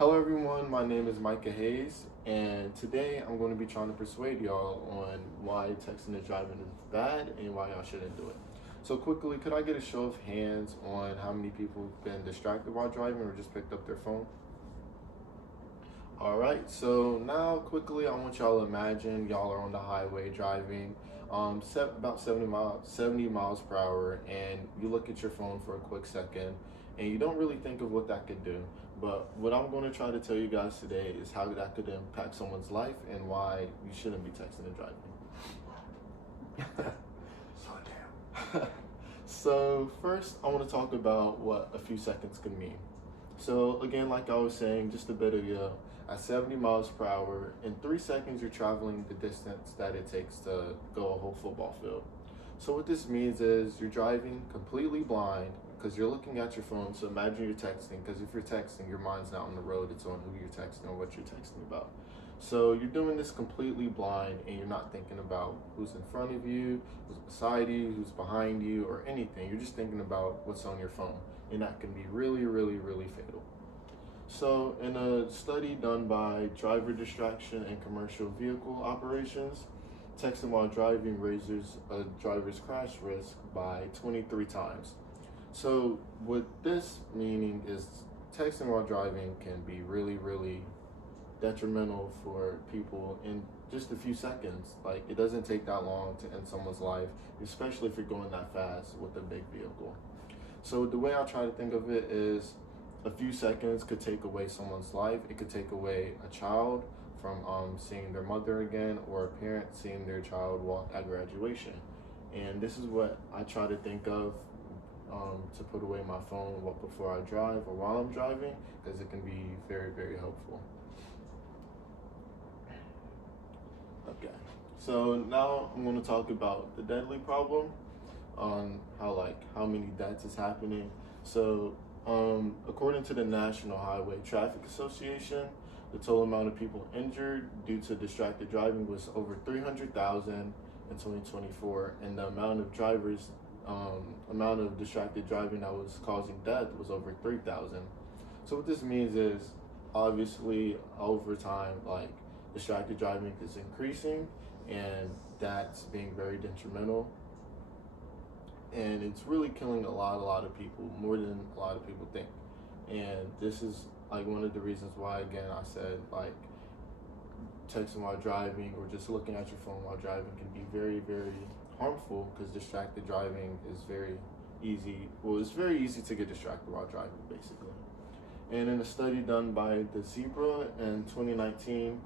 Hello everyone, my name is Micah and today I'm going to be trying to persuade y'all on why texting and driving is bad and why y'all shouldn't do it. So quickly, could I get a show of hands on how many people have been distracted while driving or just picked up their phone? Alright, so now quickly I want y'all to imagine y'all are on the highway driving about 70 miles per hour, and you look at your phone for a quick second and you don't really think of what that could do. But what I'm going to try to tell you guys today is how that could impact someone's life and why you shouldn't be texting and driving. Slow down. So first I want to talk about what a few seconds could mean. So again, like I was saying just a bit ago, at 70 miles per hour, in 3 seconds you're traveling the distance that it takes to go a whole football field. So what this means is you're driving completely blind because you're looking at your phone. So imagine you're texting, because if you're texting, your mind's not on the road, it's on who you're texting or what you're texting about. So you're doing this completely blind and you're not thinking about who's in front of you, who's beside you, who's behind you, or anything. You're just thinking about what's on your phone, and that can be really, really, really fatal. So in a study done by Driver Distraction and Commercial Vehicle Operations, texting while driving raises a driver's crash risk by 23 times. So what this meaning is, texting while driving can be really, really detrimental for people in just a few seconds. Like, it doesn't take that long to end someone's life, especially if you're going that fast with a big vehicle. So the way I try to think of it is a few seconds could take away someone's life. It could take away a child from seeing their mother again, or a parent seeing their child walk at graduation. And this is what I try to think of to put away my phone before I drive or while I'm driving, because it can be very, very helpful. Okay, so now I'm going to talk about the deadly problem, on how many deaths is happening. So according to the National Highway Traffic Association, the total amount of people injured due to distracted driving was over 300,000 in 2024, and the amount of distracted driving that was causing death was over 3,000. So what this means is, obviously, over time, distracted driving is increasing, and that's being very detrimental. And it's really killing a lot of people, more than a lot of people think. And this is one of the reasons why, again, I said texting while driving or just looking at your phone while driving can be very, very harmful, because distracted driving is very easy. Well, it's very easy to get distracted while driving, basically. And in a study done by the Zebra in 2019,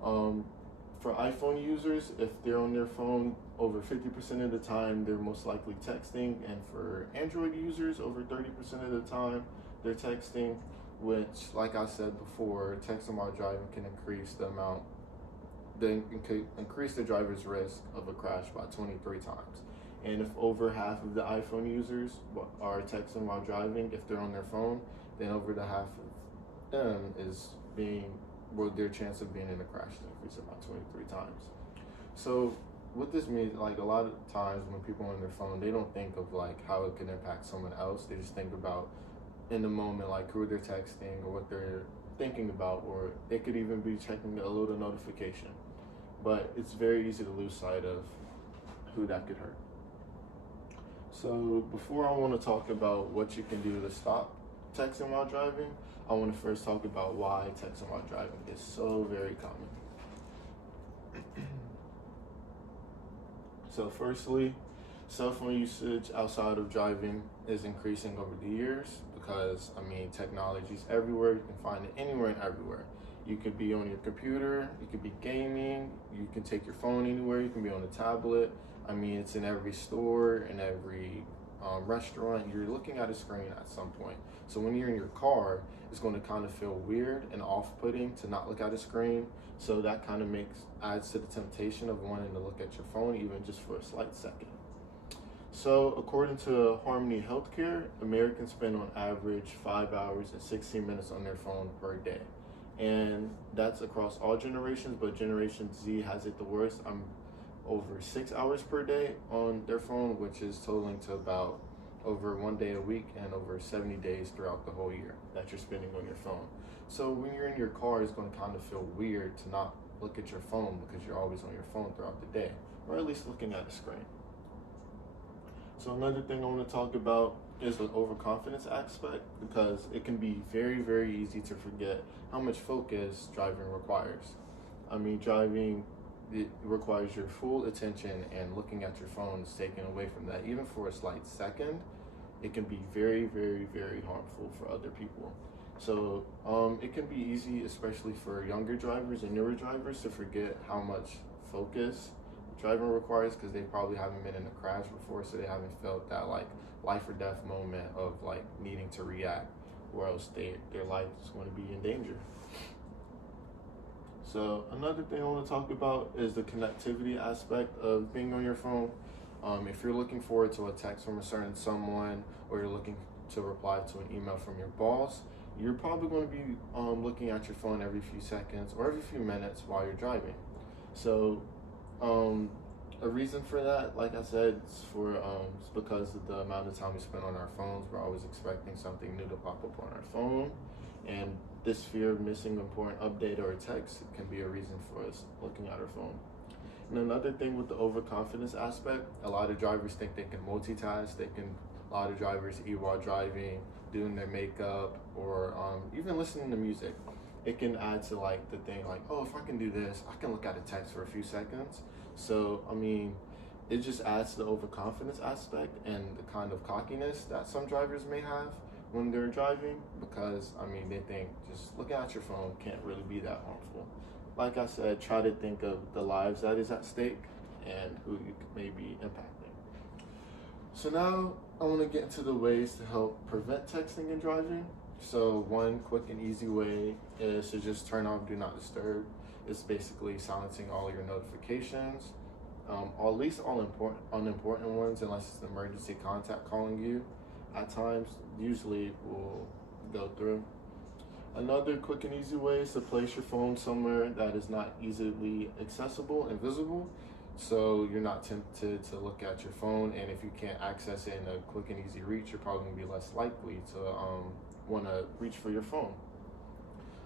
for iPhone users, if they're on their phone over 50% of the time, they're most likely texting. And for Android users, over 30% of the time, they're texting, which, like I said before, texting while driving can increase the driver's risk of a crash by 23 times. And if over half of the iPhone users are texting while driving, if they're on their phone, then over the half of them their chance of being in a crash is increased about 23 times. So what this means, a lot of times when people are on their phone, they don't think of how it can impact someone else. They just think about in the moment, who they're texting or what they're thinking about, or they could even be checking a little notification. But it's very easy to lose sight of who that could hurt. So before I want to talk about what you can do to stop texting while driving, I want to first talk about why texting while driving is so very common. So firstly, cell phone usage outside of driving is increasing over the years because, technology's everywhere. You can find it anywhere and everywhere. You could be on your computer, you could be gaming, you can take your phone anywhere, you can be on a tablet. It's in every store, in every restaurant. You're looking at a screen at some point. So when you're in your car, it's going to kind of feel weird and off-putting to not look at a screen. So that kind of adds to the temptation of wanting to look at your phone, even just for a slight second. So according to Harmony Healthcare, Americans spend on average 5 hours and 16 minutes on their phone per day. And that's across all generations, but Generation Z has it the worst. I'm over 6 hours per day on their phone, which is totaling to about over 1 day a week and over 70 days throughout the whole year that you're spending on your phone. So when you're in your car, it's going to kind of feel weird to not look at your phone because you're always on your phone throughout the day, or at least looking at a screen. So another thing I want to talk about is the overconfidence aspect, because it can be very, very easy to forget how much focus driving requires. I mean, driving, it requires your full attention, and looking at your phone is taken away from that. Even for a slight second, it can be very, very, very harmful for other people. So it can be easy, especially for younger drivers and newer drivers, to forget how much focus driving requires, because they probably haven't been in a crash before, so they haven't felt that like life or death moment of like needing to react, or else their life is going to be in danger. So another thing I want to talk about is the connectivity aspect of being on your phone. If you're looking forward to a text from a certain someone, or you're looking to reply to an email from your boss, you're probably going to be looking at your phone every few seconds or every few minutes while you're driving. So a reason for that, like I said, it's because of the amount of time we spend on our phones. We're always expecting something new to pop up on our phone, and this fear of missing an important update or a text can be a reason for us looking at our phone. And another thing with the overconfidence aspect, a lot of drivers think they can multitask. A lot of drivers eat while driving, doing their makeup, or even listening to music. It can add to like the thing like, oh, if I can do this, I can look at a text for a few seconds. So, I mean, it just adds to the overconfidence aspect and the kind of cockiness that some drivers may have when they're driving, because, I mean, they think just looking at your phone can't really be that harmful. Like I said, try to think of the lives that is at stake and who you may be impacting. So now I want to get into the ways to help prevent texting and driving. So one quick and easy way is to just turn off Do Not Disturb. It's basically silencing all your notifications, or at least all unimportant ones, unless it's an emergency contact calling you. At times, usually will go through. Another quick and easy way is to place your phone somewhere that is not easily accessible and visible, so you're not tempted to look at your phone. And if you can't access it in a quick and easy reach, you're probably going to be less likely to want to reach for your phone.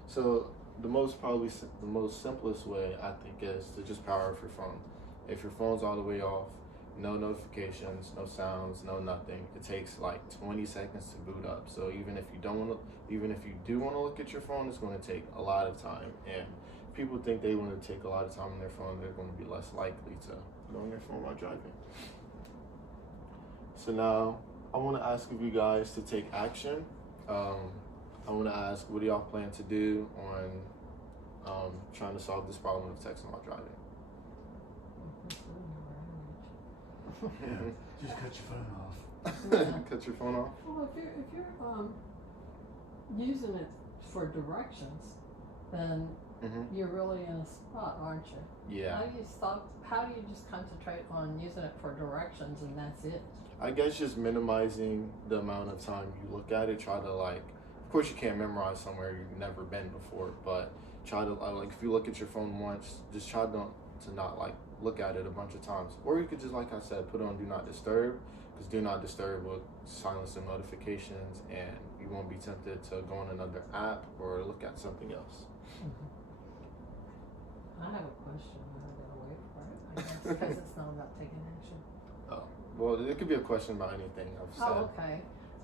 So the most simplest way, I think, is to just power off your phone. If your phone's all the way off, no notifications, no sounds, no nothing, it takes like 20 seconds to boot up. So even if you do want to look at your phone, it's going to take a lot of time. And if people think they want to take a lot of time on their phone, they're going to be less likely to go on their phone while driving. So now I want to ask of you guys to take action. I want to ask, what do y'all plan to do on trying to solve this problem of texting while driving? Yeah, just cut your phone off. Cut your phone off? Well, if you're using it for directions, then you're really in a spot, aren't you? Yeah. How do you just concentrate on using it for directions and that's it? I guess just minimizing the amount of time you look at it. Try to of course you can't memorize somewhere you've never been before, but try to if you look at your phone once, just try to not look at it a bunch of times. Or you could just, like I said, put on Do Not Disturb, because Do Not Disturb will silence the notifications and you won't be tempted to go on another app or look at something else. I have a question. I'm going to wait for it, I guess, because it's not about taking action. Oh, well, it could be a question about anything I've said. Oh, okay.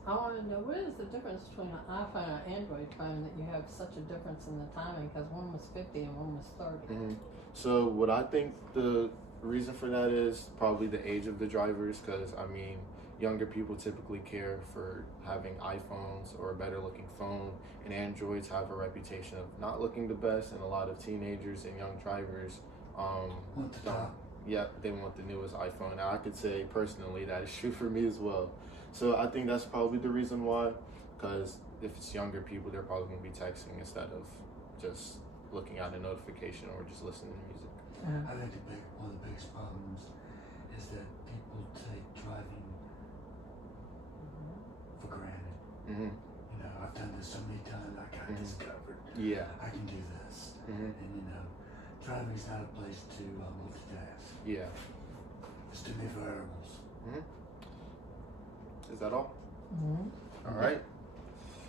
I want to know, what is the difference between an iPhone and an Android phone that you have such a difference in the timing, because one was 50 and one was 30? So what I think the reason for that is probably the age of the drivers, because I mean, younger people typically care for having iPhones or a better looking phone, and Androids have a reputation of not looking the best, and a lot of teenagers and young drivers they want the newest iPhone. Now I could say personally that is true for me as well. So I think that's probably the reason why, because if it's younger people, they're probably going to be texting instead of just looking at a notification or just listening to music. I think one of the biggest problems is that people take driving for granted. You know, I've done this so many times, I got this covered. Yeah. I can do this. And you know, driving's not a place to multitask. Yeah. It's too many variables. Is that all? Mm-hmm. All right.